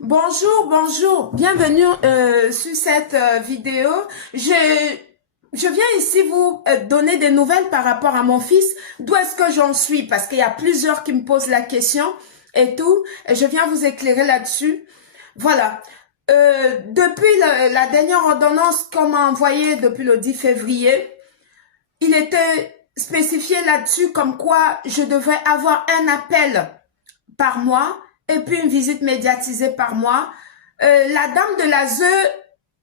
Bonjour, bonjour, bienvenue sur cette vidéo. Je viens ici vous donner des nouvelles par rapport à mon fils. D'où est-ce que j'en suis? Parce qu'il y a plusieurs qui me posent la question et tout. Et je viens vous éclairer là-dessus. Voilà. Depuis la dernière ordonnance qu'on m'a envoyée depuis le 10 février, il était spécifié là-dessus comme quoi je devrais avoir un appel par mois et puis une visite médiatisée par mois. La dame de l'ASE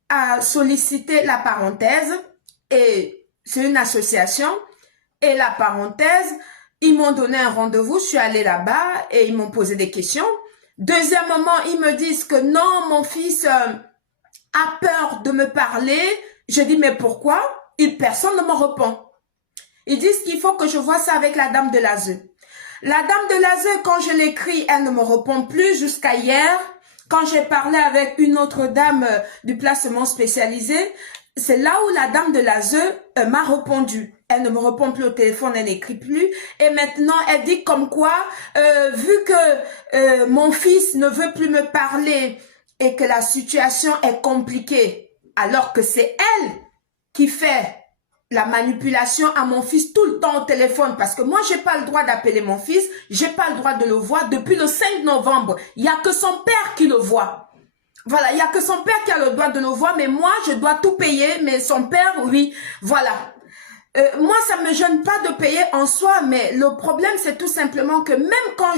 a sollicité la parenthèse et c'est une association et la parenthèse, ils m'ont donné un rendez-vous, je suis allée là-bas et ils m'ont posé des questions. Deuxièmement, ils me disent que non, mon fils a peur de me parler. Je dis mais pourquoi? Personne ne me répond. Ils disent qu'il faut que je vois ça avec la dame de l'ASE. La dame de l'ASE, quand je l'écris, elle ne me répond plus jusqu'à hier. Quand j'ai parlé avec une autre dame du placement spécialisé, c'est là où la dame de l'ASE m'a répondu. Elle ne me répond plus au téléphone, elle n'écrit plus. Et maintenant, elle dit comme quoi, vu que mon fils ne veut plus me parler et que la situation est compliquée, alors que c'est elle qui fait la manipulation à mon fils tout le temps au téléphone parce que moi j'ai pas le droit d'appeler mon fils, j'ai pas le droit de le voir depuis le 5 novembre. Il y a que son père qui le voit. Voilà, il y a que son père qui a le droit de le voir, mais moi je dois tout payer, mais son père oui. Voilà. Moi ça me gêne pas de payer en soi, mais le problème c'est tout simplement que même quand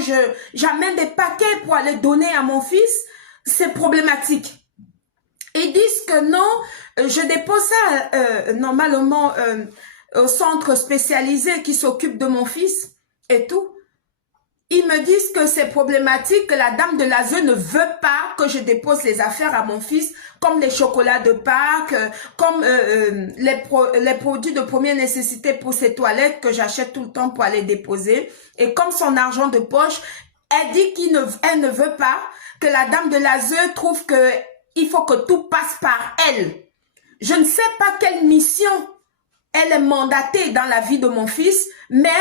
j'amène des paquets pour aller donner à mon fils, c'est problématique. Ils disent que non, je dépose ça normalement au centre spécialisé qui s'occupe de mon fils et tout. Ils me disent que c'est problématique, que la dame de l'ASE ne veut pas que je dépose les affaires à mon fils, comme les chocolats de Pâques, comme les produits de première nécessité pour ses toilettes que j'achète tout le temps pour aller déposer. Et comme son argent de poche, elle dit qu'elle ne veut pas que la dame de l'ASE trouve que il faut que tout passe par elle. Je ne sais pas quelle mission elle est mandatée dans la vie de mon fils, mais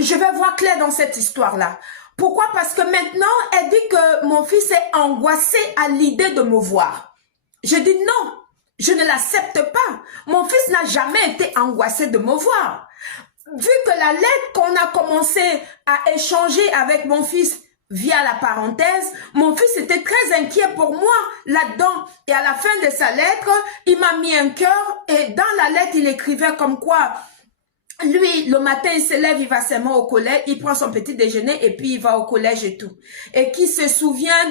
je vais voir clair dans cette histoire-là. Pourquoi? Parce que maintenant, elle dit que mon fils est angoissé à l'idée de me voir. Je dis non, je ne l'accepte pas. Mon fils n'a jamais été angoissé de me voir. Vu que la lettre qu'on a commencé à échanger avec mon fils via la parenthèse, mon fils était très inquiet pour moi là-dedans. Et à la fin de sa lettre, il m'a mis un cœur et dans la lettre, il écrivait comme quoi, lui, le matin, il se lève, il va seulement au collège, il prend son petit déjeuner et puis il va au collège et tout. Et qui se souvient